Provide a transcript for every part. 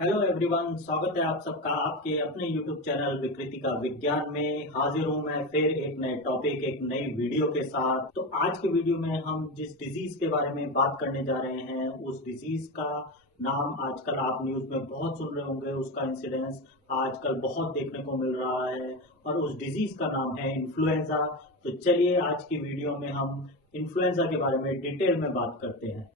Hello everyone, स्वागत है आप सबका आपके अपने यूट्यूब चैनल विकृति का विज्ञान में। हाजिर हूं मैं फिर एक नए टॉपिक एक नई वीडियो के साथ। तो आज के वीडियो में हम जिस डिजीज के बारे में बात करने जा रहे हैं उस डिजीज का नाम आजकल आप न्यूज में बहुत सुन रहे होंगे, उसका इंसिडेंस आजकल बहुत देखने को मिल रहा है और उस डिजीज का नाम है इन्फ्लुएंजा। तो चलिए आज की वीडियो में हम इन्फ्लुएंजा के बारे में डिटेल में बात करते हैं।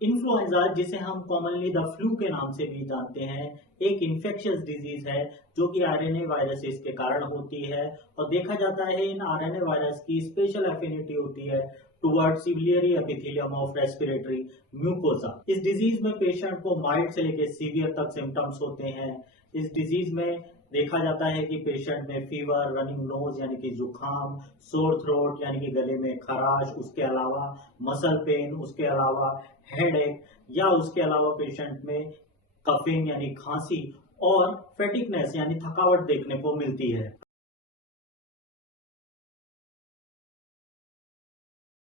इन्फ्लुएंजा, जिसे हम कॉमनली द फ्लू के नाम से भी जानते हैं, एक इन्फेक्शियस डिजीज है जो कि आरएनए वायरसेस के कारण होती है। और देखा जाता है इन आरएनए वायरस की स्पेशल एफिनिटी होती है toward ciliary epithelium of respiratory mucosa. इस डिजीज में पेशेंट को माइल्ड से लेकर सीवियर तक सिम्टम्स होते हैं। इस डिजीज में देखा जाता है कि पेशेंट में फीवर, रनिंग नोज यानी कि जुकाम, सोर थ्रोट यानी कि गले में खराश, उसके अलावा मसल पेन, उसके अलावा हेडेक या उसके अलावा पेशेंट में कफिंग यानी खांसी और फेटिकनेस यानी थकावट देखने को मिलती है।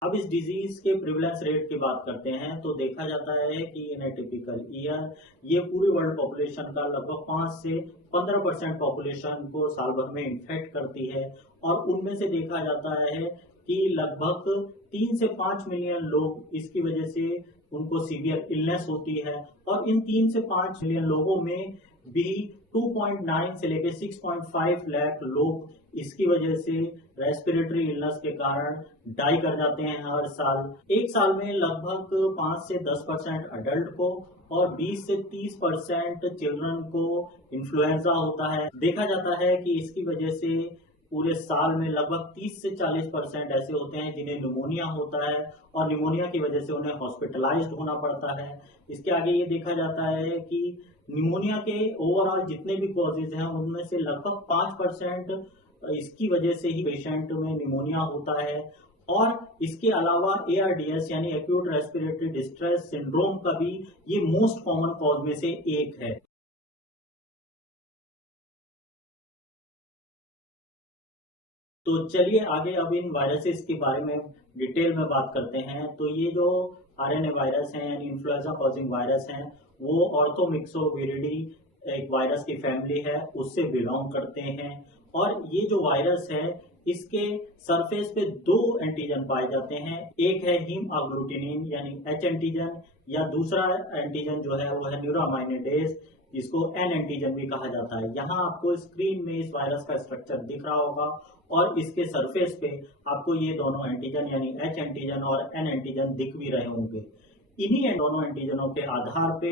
अब इस डिजीज के प्रिवलेंस रेट की बात करते हैं तो देखा जाता है कि इन ए टिपिकल ईयर ये पूरी वर्ल्ड पॉपुलेशन का लगभग 5 से 15% पॉपुलेशन को साल भर में इन्फेक्ट करती है। और उनमें से देखा जाता है कि लगभग 3 से 5 मिलियन लोग इसकी वजह से उनको सीवियर इलनेस होती है। और इन 3 से 5 मिलियन लोगों में भी 2.9 से लेकर 6.5 लाख लोग इसकी वजह से रेस्पिरेटरी इलनेस के कारण डाई कर जाते हैं हर साल। एक साल में लगभग 5 से 10% अडल्ट को और 20 से 30% चिल्ड्रन को इन्फ्लुएंजा होता है। देखा जाता है कि इसकी वजह से पूरे साल में लगभग 30 से 40% ऐसे होते हैं जिन्हें निमोनिया होता है और निमोनिया की वजह से उन्हें हॉस्पिटलाइज्ड होना पड़ता है। इसके आगे ये देखा जाता है कि निमोनिया के ओवरऑल जितने भी कॉजेज हैं उनमें से लगभग 5% इसकी वजह से ही पेशेंट में निमोनिया होता है। और इसके अलावा ARDS यानी एक्यूट रेस्पिरेटरी डिस्ट्रेस सिंड्रोम का भी ये मोस्ट कॉमन कॉज में से एक है। तो चलिए आगे अब इन वायरसेस के बारे में डिटेल में बात करते हैं। तो ये जो आरएनए वायरस हैं यानी इन्फ्लुएंजा कॉजिंग वायरस हैं, वो ऑर्थोमिक्सोविरिडी एक वायरस की फैमिली है, उससे बिलोंग करते हैं। और ये जो वायरस है इसके सरफेस पे दो एंटीजन पाए जाते हैं। एक है हीम अग्लूटिनिन यानी H एंटीजन, या दूसरा एंटीजन जो है वो है न्यूरामाइनिडेज, जिसको N एंटीजन भी कहा जाता है। यहाँ आपको स्क्रीन में इस वायरस का स्ट्रक्चर दिख रहा होगा और इसके सरफेस पे आपको ये दोनों एंटीजन यानी H एंटीजन और N एंटीजन दिख भी रहे होंगे। इन्हीं दोनों एंटीजनों के आधार पे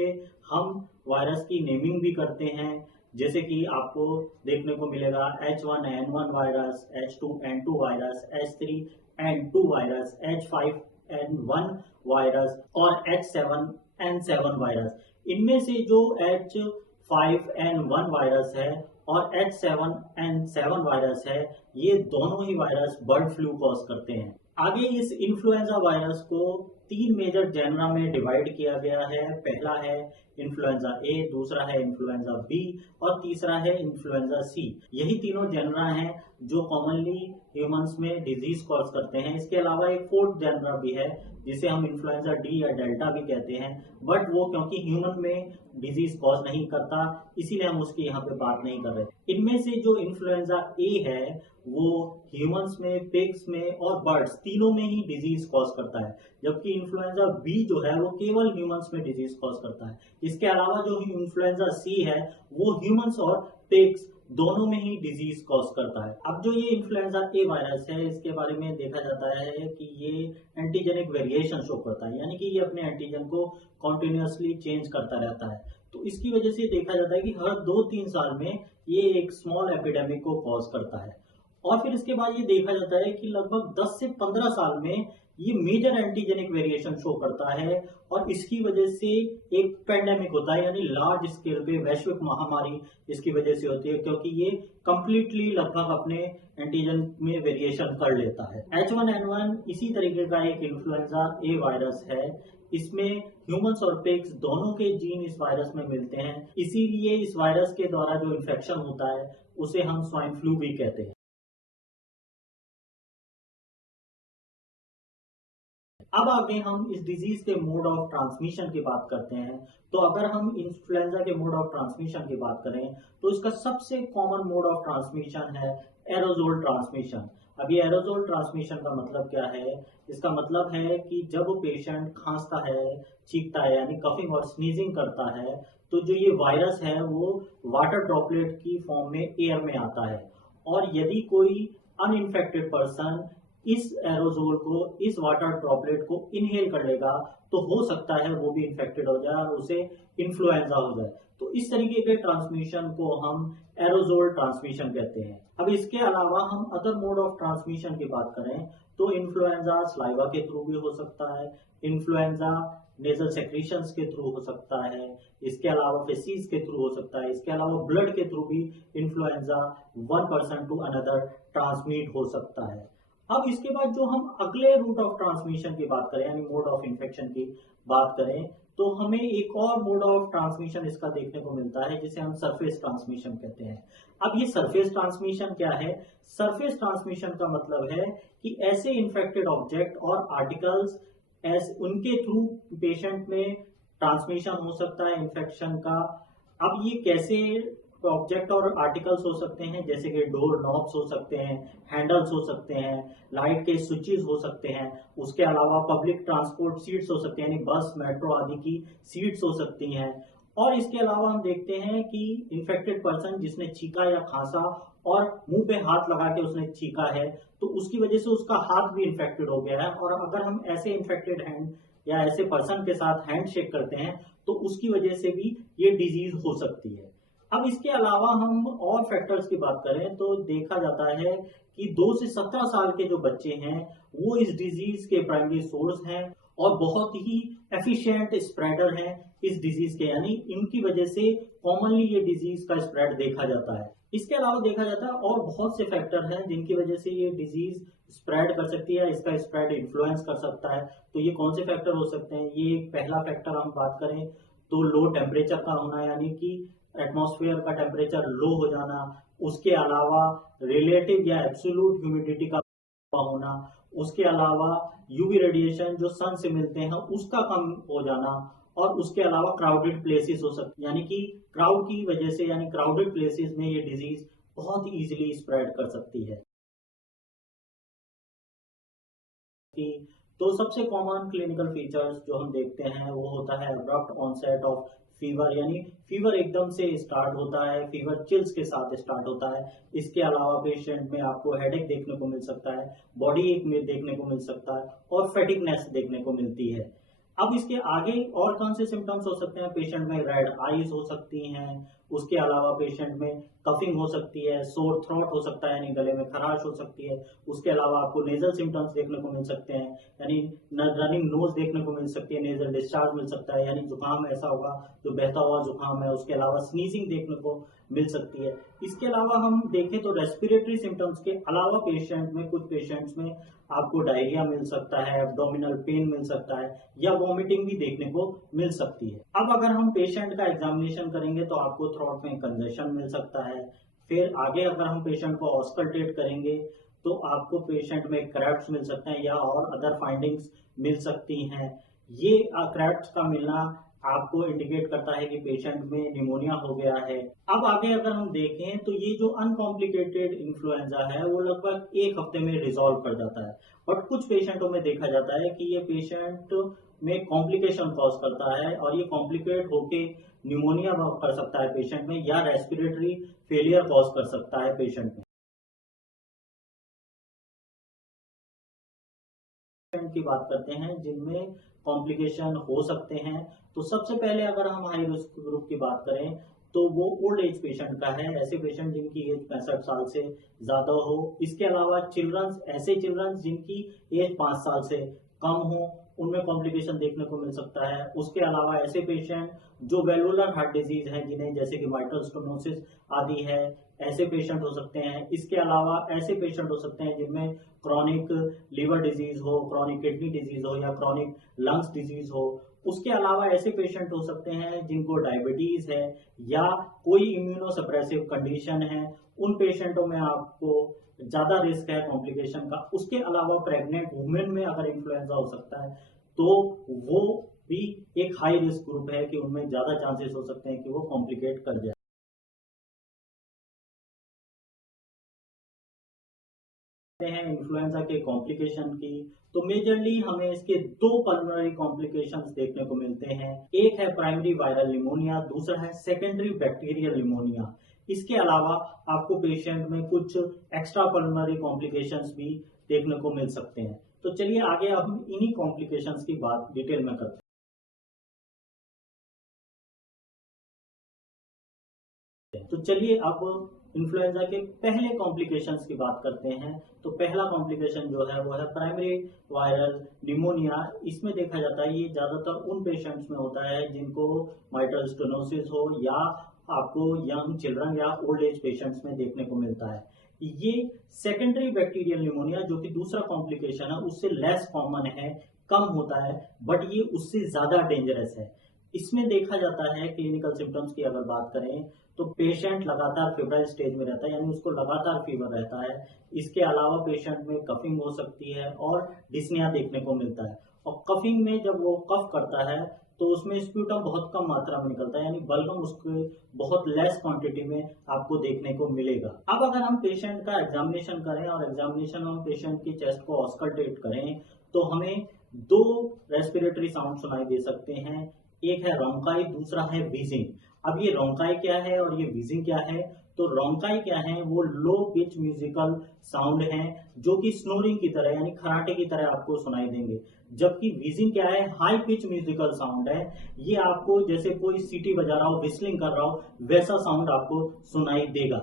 हम वायरस की नेमिंग भी करते हैं। जैसे कि आपको देखने को मिलेगा H1N1 virus, H2N2 virus, H3N2 virus, H5N1 virus और H7N7 वायरस। इनमें से जो H5N1 वायरस है और H7N7 वायरस है, ये दोनों ही वायरस बर्ड फ्लू कॉज करते हैं। आगे इस इन्फ्लुएंजा वायरस को 3 मेजर जेनरा में डिवाइड किया गया है। पहला है इन्फ्लुएंजा ए, दूसरा है इन्फ्लुएंजा बी और तीसरा है इन्फ्लुएंजा सी। यही तीनों जेनरा हैं जो कॉमनली ह्यूमंस में डिजीज कॉज करते हैं। इसके अलावा एक फोर्थ जेनरा भी है जिसे हम इन्फ्लुएंजा डी या डेल्टा भी कहते हैं, बट वो क्योंकि ह्यूमन में डिजीज कॉज नहीं करता इसीलिए हम उसकी यहाँ पे बात नहीं कर रहे। इनमें से जो इन्फ्लुएंजा ए है वो ह्यूमंस में, पिग्स में और बर्ड्स तीनों में ही डिजीज कॉज करता है, जबकि इन्फ्लुएंजा बी जो है वो केवल ह्यूमंस में डिजीज कॉज करता है। इसके अलावा जो इन्फ्लुएंजा सी है वो ह्यूमंस और पिग्स दोनों में ही डिजीज कॉज करता है। अब जो ये इन्फ्लुएंजा ए वायरस है इसके बारे में देखा जाता है कि ये एंटीजेनिक वेरिएशन शो करता है, यानी कि ये अपने एंटीजन को कॉन्टिन्यूसली चेंज करता रहता है। तो इसकी वजह से देखा जाता है कि हर 2-3 साल में ये एक स्मॉल एपिडेमिक को कॉज करता है। और फिर इसके बाद ये देखा जाता है कि लगभग 10 से 15 साल में ये मेजर एंटीजेनिक वेरिएशन शो करता है और इसकी वजह से एक पेंडेमिक होता है, यानी लार्ज स्केल पे वैश्विक महामारी इसकी वजह से होती है, क्योंकि ये कंप्लीटली लगभग अपने एंटीजन में वेरिएशन कर लेता है। H1N1 इसी तरीके का एक इन्फ्लुएंजा ए वायरस है। इसमें ह्यूमंस और पिग्स दोनों के जीन इस वायरस में मिलते हैं, इसीलिए इस वायरस के द्वारा जो इन्फेक्शन होता है उसे हम स्वाइन फ्लू भी कहते हैं। अब आगे हम इस डिजीज के मोड ऑफ ट्रांसमिशन की बात करते हैं। तो अगर हम इन्फ्लुएंजा के मोड ऑफ ट्रांसमिशन की बात करें तो इसका सबसे कॉमन मोड ऑफ ट्रांसमिशन है एरोजोल ट्रांसमिशन। अब ये एरोजोल ट्रांसमिशन का मतलब क्या है? इसका मतलब है कि जब पेशेंट खांसता है, छींकता है यानी कफिंग और स्नीजिंग करता है, तो जो ये वायरस है वो वाटर ड्रॉपलेट की फॉर्म में एयर में आता है। और यदि कोई अनइन्फेक्टेड पर्सन इस एरोजोल को, इस वाटर ड्रॉपलेट को इनहेल कर लेगा तो हो सकता है वो भी इन्फेक्टेड हो जाए और उसे इन्फ्लुएंजा हो जाए। तो इस तरीके के ट्रांसमिशन को हम एरोजोल ट्रांसमिशन कहते हैं। अब इसके अलावा हम अदर मोड ऑफ ट्रांसमिशन की बात करें तो इन्फ्लुएंजा स्लाइवा के थ्रू भी हो सकता है, इन्फ्लुएंजा नेजल सेक्रीशंस के थ्रू हो सकता है, इसके अलावा फेसिस के थ्रू हो सकता है, इसके अलावा ब्लड के थ्रू भी influenza one person to another transmit हो सकता है। अब इसके बाद जो हम अगले रूट ऑफ ट्रांसमिशन की बात करें यानी मोड ऑफ इन्फेक्शन की बात करें तो हमें एक और मोड ऑफ ट्रांसमिशन इसका देखने को मिलता है जिसे हम सरफेस ट्रांसमिशन कहते हैं। अब ये सरफेस ट्रांसमिशन क्या है? सरफेस ट्रांसमिशन का मतलब है कि ऐसे इन्फेक्टेड ऑब्जेक्ट और आर्टिकल्स उनके थ्रू पेशेंट में ट्रांसमिशन हो सकता है इन्फेक्शन का। अब ये कैसे ऑब्जेक्ट और आर्टिकल्स हो सकते हैं? जैसे कि डोर नॉब्स हो सकते हैं, हैंडल्स हो सकते हैं, लाइट के स्विचेस हो सकते हैं, उसके अलावा पब्लिक ट्रांसपोर्ट सीट्स हो सकते हैं यानी बस, मेट्रो आदि की सीट्स हो सकती हैं। और इसके अलावा हम देखते हैं कि इन्फेक्टेड पर्सन जिसने छींका या खांसा और मुंह पे हाथ लगा के उसने छींका है तो उसकी वजह से उसका हाथ भी इन्फेक्टेड हो गया है। और अगर हम ऐसे इन्फेक्टेड हैंड या ऐसे पर्सन के साथ हैंड शेक करते हैं तो उसकी वजह से भी ये डिजीज हो सकती है। अब इसके अलावा हम और फैक्टर्स की बात करें तो देखा जाता है कि 2 से 17 साल के जो बच्चे हैं वो इस डिजीज के प्राइमरी सोर्स हैं और बहुत ही एफिशिएंट स्प्रेडर हैं इस डिजीज के, यानी इनकी वजह से कॉमनली ये डिजीज का स्प्रेड देखा जाता है। इसके अलावा देखा जाता है और बहुत से फैक्टर हैं जिनकी वजह से ये डिजीज स्प्रेड कर सकती है, इसका स्प्रेड इन्फ्लुएंस कर सकता है। तो ये कौन से फैक्टर हो सकते हैं? ये पहला फैक्टर हम बात करें तो लो टेम्परेचर का होना यानी कि एटमॉस्फेयर का टेम्परेचर लो हो जाना, उसके अलावा रिलेटिव या एब्सोल्यूट ह्यूमिडिटी का होना, उसके अलावा यूवी रेडिएशन जो सन से मिलते हैं उसका कम हो जाना, और उसके अलावा क्राउडेड प्लेसेस हो सकते यानी कि क्राउड की वजह से यानी क्राउडेड प्लेसेस में ये डिजीज बहुत इजीली स्प्रेड कर सकती है। कि तो सबसे कॉमन क्लिनिकल फीचर्स जो हम देखते हैं वो होता है अब्रप्ट ऑनसेट ऑफ फीवर, यानी फीवर एकदम से स्टार्ट होता है, फीवर चिल्स के साथ स्टार्ट होता है। इसके अलावा पेशेंट में आपको हेडेक देखने को मिल सकता है, बॉडी एक में देखने को मिल सकता है और फैटिगनेस देखने को मिलती है। अब इसके आगे और कौन से सिम्टम्स हो सकते हैं? पेशेंट में रेड आईज हो सकती हैं, उसके अलावा पेशेंट में कफिंग हो सकती है, सोर थ्रोट हो सकता है यानी गले में खराश हो सकती है, उसके अलावा आपको नेजल सिम्टम्स देखने को मिल सकते हैं यानी रनिंग नोज देखने को मिल सकती है, नेजल डिस्चार्ज मिल सकता है यानी जुकाम ऐसा होगा जो बहता हुआ जुकाम है, उसके अलावा स्नीजिंग देखने को मिल सकती है। इसके अलावा हम देखें तो रेस्पिरेटरी सिम्टम्स के अलावा पेशेंट में कुछ पेशेंट्स में आपको डायरिया मिल सकता है, एब्डोमिनल पेन मिल सकता है या वॉमिटिंग भी देखने को मिल सकती है। अब अगर हम पेशेंट का एग्जामिनेशन करेंगे तो आपको थ्रोट में कंजेशन मिल सकता है। फिर आगे अगर हम पेशेंट को ऑस्कल्टेट करेंगे तो आपको पेशेंट में क्रैप्स मिल सकते हैं या और अदर फाइंडिंग्स मिल सकती हैं। ये क्रैप्स का मिलना आपको इंडिकेट करता है कि पेशेंट में निमोनिया हो गया है। अब आगे अगर हम देखें तो ये जो अनकॉम्प्लिकेटेड इन्फ्लुएंजा है वो लगभग 1 हफ्ते में रिजॉल्व कर जाता है, बट कुछ पेशेंटों में देखा जाता है कि ये पेशेंट में कॉम्प्लिकेशन कॉज करता है और ये कॉम्प्लिकेट होके निमोनिया कर सकता है पेशेंट में या रेस्पिरेटरी फेलियर कॉज कर सकता है पेशेंट में। की बात करते हैं जिनमें कॉम्प्लिकेशन हो सकते हैं तो सबसे पहले अगर हम हाई रिस्क ग्रुप की बात करें तो वो ओल्ड एज पेशेंट का है, ऐसे पेशेंट जिनकी एज 65 साल से ज्यादा हो। इसके अलावा चिल्ड्रंस, ऐसे चिल्ड्रंस जिनकी एज 5 साल से कम हो, उनमें कॉम्प्लिकेशन देखने को मिल सकता है। उसके अलावा ऐसे पेशेंट जो वेलुलर हार्ट डिजीज है जिन्हें जैसे कि माइट्रल स्टेनोसिस आदि है, ऐसे पेशेंट हो सकते हैं। इसके अलावा ऐसे पेशेंट हो सकते हैं जिनमें क्रॉनिक लिवर डिजीज हो, क्रॉनिक किडनी डिजीज हो या क्रॉनिक लंग्स डिजीज हो। उसके अलावा ऐसे पेशेंट हो सकते हैं जिनको डायबिटीज है या कोई इम्यूनोसप्रेसिव कंडीशन है। उन पेशेंटों में आपको ज्यादा रिस्क है कॉम्प्लिकेशन का। उसके अलावा प्रेग्नेंट वुमेन में अगर इन्फ्लुएंजा हो सकता है तो वो भी एक हाई रिस्क ग्रुप है कि उनमें ज्यादा चांसेस हो सकते हैं कि वो कॉम्प्लिकेट कर जाए हैं इन्फ्लुएंजा के कॉम्प्लिकेशन की। तो मेजरली हमें इसके दो पल्मोनरी कॉम्प्लिकेशंस देखने को मिलते हैं। एक है प्राइमरी वायरल निमोनिया, दूसरा है सेकेंडरी बैक्टीरियल निमोनिया। इसके अलावा आपको पेशेंट में कुछ एक्स्ट्रा पल्मोनरी कॉम्प्लिकेशंस भी देखने को मिल सकते हैं। तो चलिए आगे अब हम इन्हीं कॉम्प्लिकेशंस की बात डिटेल में करते हैं। तो चलिए अब इन्फ्लुएंजा के पहले कॉम्प्लिकेशंस की बात करते हैं। तो पहला कॉम्प्लिकेशन जो है वो है प्राइमरी वायरल निमोनिया। इसमें देखा जाता है ये ज्यादातर उन पेशेंट्स में होता है जिनको माइट्रल स्टेनोसिस हो या आपको यंग चिल्ड्रन या ओल्ड एज पेशेंट्स में देखने को मिलता है। ये सेकेंडरी बैक्टीरियल निमोनिया जो कि दूसरा कॉम्प्लिकेशन है उससे लेस कॉमन है, कम होता है, बट ये उससे ज्यादा डेंजरस है। इसमें देखा जाता है क्लिनिकल सिम्टम्स की अगर बात करें तो पेशेंट लगातार फेब्राइल स्टेज में रहता है, यानी उसको लगातार फीवर रहता है। इसके अलावा पेशेंट में कफिंग हो सकती है और डिस्निया देखने को मिलता है। और कफिंग में जब वो कफ करता है तो उसमें स्प्यूटम बहुत कम मात्रा में निकलता है, यानी बलगम उसके बहुत लेस क्वांटिटी में आपको देखने को मिलेगा। अब अगर हम पेशेंट का एग्जामिनेशन करें और एग्जामिनेशन में पेशेंट की चेस्ट को ऑस्कल्टेट करें तो हमें दो रेस्पिरेटरी साउंड सुनाई दे सकते हैं। एक है रोंकाई, दूसरा है व्हीजिंग। अब ये रोंकाई क्या है और ये व्हीजिंग क्या है? तो रोंकाई क्या है? वो लो पिच म्यूजिकल साउंड है जो कि स्नोरिंग की तरह यानी खराटे की तरह आपको सुनाई देंगे। जबकि व्हीजिंग क्या है? हाई पिच म्यूजिकल साउंड है। ये आपको जैसे कोई सीटी बजा रहा हो, विस्लिंग कर रहा हो, वैसा साउंड आपको सुनाई देगा।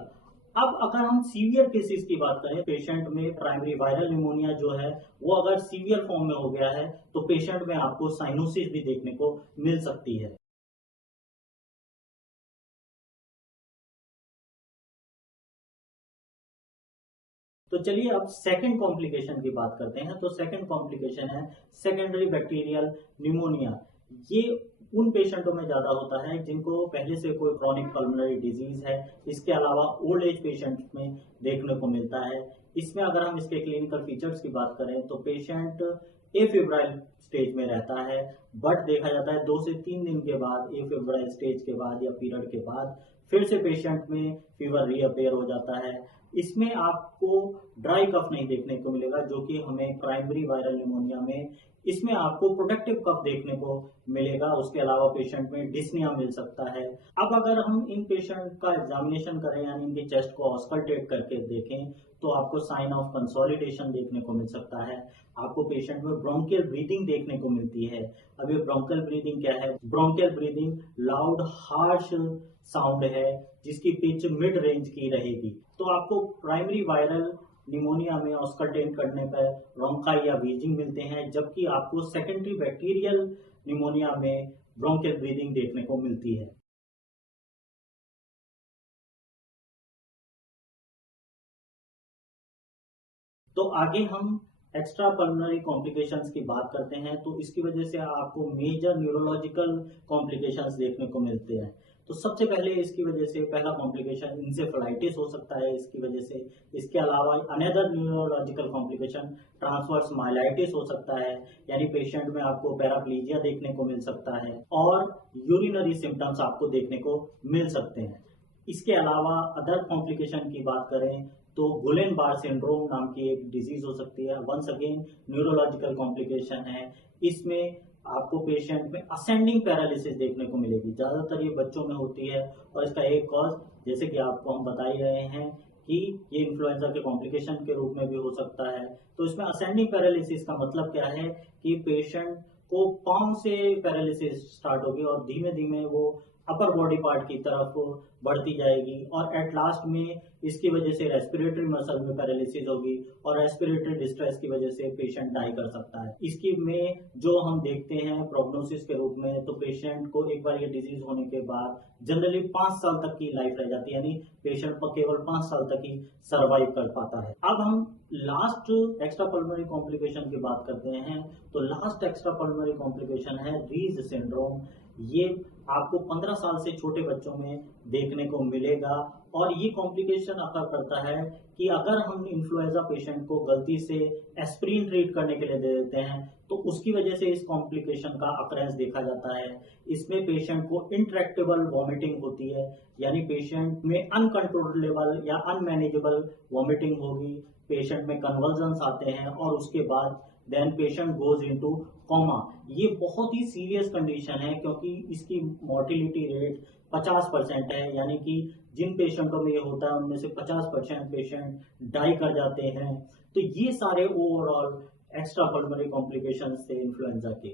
अब अगर हम सीवियर केसेस की बात करें, पेशेंट में प्राइमरी वायरल निमोनिया जो है वो अगर सीवियर फॉर्म में हो गया है तो पेशेंट में आपको साइनोसिस भी देखने को मिल सकती है। तो चलिए अब सेकंड कॉम्प्लिकेशन की बात करते हैं। तो सेकंड कॉम्प्लिकेशन है सेकेंडरी बैक्टीरियल निमोनिया। ये उन पेशेंटों में ज्यादा होता है जिनको पहले से कोई क्रॉनिक पल्मोनरी डिजीज है। इसके अलावा ओल्ड एज पेशेंट में देखने को मिलता है। इसमें अगर हम इसके क्लिनिकल फीचर्स की बात करें तो पेशेंट एफेब्राइल स्टेज में रहता है, बट देखा जाता है 2 से 3 दिन के बाद, एफेब्राइल स्टेज के बाद या पीरियड के बाद फिर से पेशेंट में फीवर रीअपेयर हो जाता है। इसमें आपको ड्राई कफ नहीं देखने को मिलेगा जो कि हमें प्राइमरी वायरल निमोनिया में, इसमें आपको प्रोटेक्टिव कफ देखने को मिलेगा। उसके अलावा पेशेंट में डिस्निया मिल सकता है। अब अगर हम इन पेशेंट का एग्जामिनेशन करें यानी इनकी चेस्ट को ऑस्कल्टेट करके देखें तो आपको साइन ऑफ कंसोलिडेशन देखने को मिल सकता है। आपको पेशेंट में ब्रोंकियल ब्रीदिंग देखने को मिलती है। अब ये ब्रोंकियल ब्रीदिंग क्या है? Bronchial breathing loud harsh sound है जिसकी पिच मिड रेंज की रहेगी। तो आपको प्राइमरी वायरल निमोनिया में ऑस्कल्टेट करने पर रोंकाई या व्हीजिंग मिलते हैं, जबकि आपको सेकेंडरी बैक्टीरियल निमोनिया में ब्रोंकियल ब्रीदिंग देखने को मिलती है। तो आगे हम एक्स्ट्रा पल्मोनरी कॉम्प्लिकेशंस की बात करते हैं। तो इसकी वजह से आपको मेजर न्यूरोलॉजिकल कॉम्प्लिकेशंस देखने को मिलते हैं। तो सबसे पहले इसकी वजह से पहला कॉम्प्लिकेशन इंसेफेलाइटिस हो सकता है इसकी वजह से। इसके अलावा another neurological complication transverse myelitis हो सकता है, यानी पेशेंट में आपको पैराप्लीजिया देखने को मिल सकता है और यूरिनरी सिम्टम्स आपको देखने को मिल सकते हैं। इसके अलावा अदर कॉम्प्लिकेशन की बात करें तो गुलेन बार सिंड्रोम नाम की एक डिजीज हो सकती है। वंस अगेन न्यूरोलॉजिकल कॉम्प्लिकेशन है। इसमें आपको पेशेंट में असेंडिंग पैरालिसिस देखने को मिलेगी। ज्यादातर ये बच्चों में होती है और इसका एक कॉज जैसे कि आपको हम बता ही रहे हैं कि ये इन्फ्लुएंजा के कॉम्प्लिकेशन के रूप में भी हो सकता है। तो इसमें असेंडिंग पैरालिसिस का मतलब क्या है कि पेशेंट को पांव से पैरालिसिस स्टार्ट होगी और धीमे धीमे वो अपर बॉडी पार्ट की तरफ बढ़ती जाएगी और एट लास्ट में इसकी वजह से रेस्पिरेटरी मसल में पैरालिसिस होगी और रेस्पिरेटरी डिस्ट्रेस की वजह से पेशेंट डाई कर सकता है। इसकी में जो हम देखते हैं प्रोग्नोसिस के रूप में, तो पेशेंट को एक बार ये डिजीज होने के बाद जनरली 5 साल तक की लाइफ रह जाती है, यानी पेशेंट केवल 5 साल तक ही सर्वाइव कर पाता है। अब हम लास्ट एक्स्ट्रा पल्मोनरी कॉम्प्लिकेशन की बात करते हैं। तो लास्ट एक्स्ट्रा पल्मोनरी कॉम्प्लिकेशन है रीज सिंड्रोम। ये आपको 15 साल से छोटे बच्चों में देखने को मिलेगा और ये कॉम्प्लिकेशन अकर करता है कि अगर हम इन्फ्लुएंजा पेशेंट को गलती से एस्प्रिन ट्रीट करने के लिए दे देते हैं तो उसकी वजह से इस कॉम्प्लिकेशन का अकरेंस देखा जाता है। इसमें पेशेंट को इंट्रैक्टेबल वॉमिटिंग होती है, यानी पेशेंट में अनकंट्रोलेबल या अनमैनेजेबल वॉमिटिंग होगी, पेशेंट में कन्वर्जन्स आते हैं और उसके बाद then patient goes into coma. ये बहुत ही सीरियस कंडीशन है क्योंकि इसकी मोर्टिलिटी रेट 50% है, यानी कि जिन पेशेंटों में ये होता है उनमें से 50% पेशेंट डाई कर जाते हैं। तो ये सारे ओवरऑल एक्स्ट्रा पल्मोनरी कॉम्प्लिकेशंस थे इन्फ्लुएंजा के।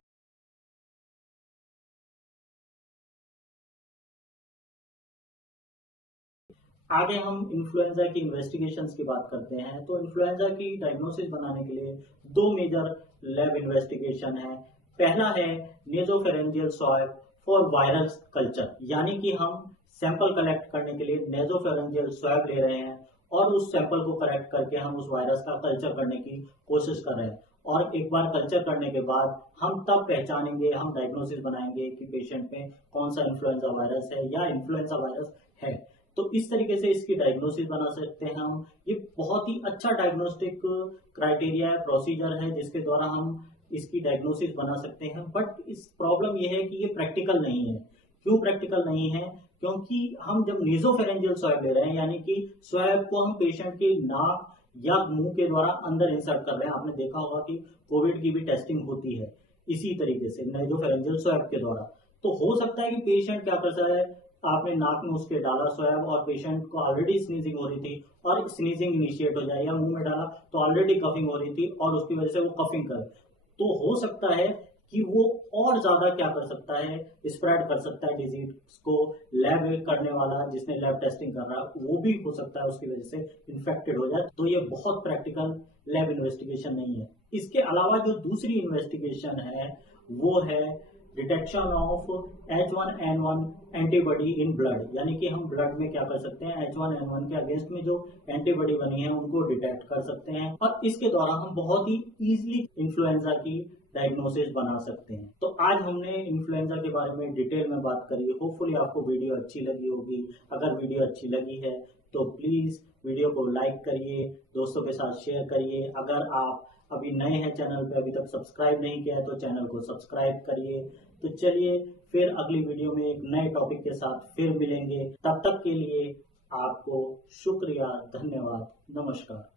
आगे हम इन्फ्लुएंजा की इन्वेस्टिगेशंस की बात करते हैं। तो इन्फ्लुएंजा की डायग्नोसिस बनाने के लिए दो मेजर लैब इन्वेस्टिगेशन है। पहला है nasopharyngeal swab for viral culture, यानी कि हम सैंपल कलेक्ट करने के लिए नेजोफेरेंजियल स्वैब ले रहे हैं और उस सैंपल को कलेक्ट करके हम उस वायरस का कल्चर करने की कोशिश कर रहे हैं। और एक बार कल्चर करने के बाद हम तब पहचानेंगे, हम डायग्नोसिस बनाएंगे कि पेशेंट में कौन सा इन्फ्लुएंजा वायरस है या इन्फ्लुएंजा वायरस है। तो इस तरीके से इसकी डायग्नोसिस बना सकते हैं हम। ये बहुत ही अच्छा डायग्नोस्टिक क्राइटेरिया है, प्रोसीजर है जिसके द्वारा हम इसकी डायग्नोसिस बना सकते हैं। बट इस प्रॉब्लम ये है कि ये प्रैक्टिकल नहीं है। क्यों प्रैक्टिकल नहीं है? क्योंकि हम जब नेजोफेरेंजियल स्वैब ले रहे हैं, यानी कि स्वैब को हम पेशेंट के नाक या मुंह के द्वारा अंदर इंसर्ट कर रहे हैं। आपने देखा होगा कि कोविड की भी टेस्टिंग होती है इसी तरीके से नेजोफेरेंजियल स्वैब के द्वारा। तो हो सकता है कि पेशेंट क्या करता है, आपने नाक में उसके डाला स्वैब और पेशेंट को ऑलरेडी स्नीजिंग हो रही थी और स्नीजिंग इनिशिएट हो जाए, या मुंह में डाला तो ऑलरेडी कफिंग हो रही थी और उसकी वजह से वो कफिंग करे। तो हो सकता है कि वो और ज्यादा क्या कर सकता है, स्प्रेड कर सकता है डिजीज को। लैब करने वाला जिसने लैब टेस्टिंग कर रहा है वो भी हो सकता है उसकी वजह से इन्फेक्टेड हो जाए। तो ये बहुत प्रैक्टिकल लैब इन्वेस्टिगेशन नहीं है। इसके अलावा जो दूसरी इन्वेस्टिगेशन है वो है detection of H1N1 antibody in blood, यानी कि हम ब्लड में क्या कर सकते हैं, H1N1 के अगेंस्ट में जो एंटीबॉडी बनी है उनको डिटेक्ट कर सकते हैं और इसके द्वारा हम बहुत ही इजीली इन्फ्लुएंजा की डायग्नोसिस बना सकते हैं। तो आज हमने इन्फ्लुएंजा के बारे में डिटेल में बात करी। होपफुली आपको वीडियो अच्छी लगी होगी। अगर वीडियो अच्छी लगी है तो प्लीज वीडियो को लाइक करिए, दोस्तों के साथ शेयर करिए। अगर आप अभी नए हैं चैनल पे, अभी तक सब्सक्राइब नहीं किया है तो चैनल को सब्सक्राइब करिए। तो चलिए फिर अगली वीडियो में एक नए टॉपिक के साथ फिर मिलेंगे। तब तक के लिए आपको शुक्रिया, धन्यवाद, नमस्कार।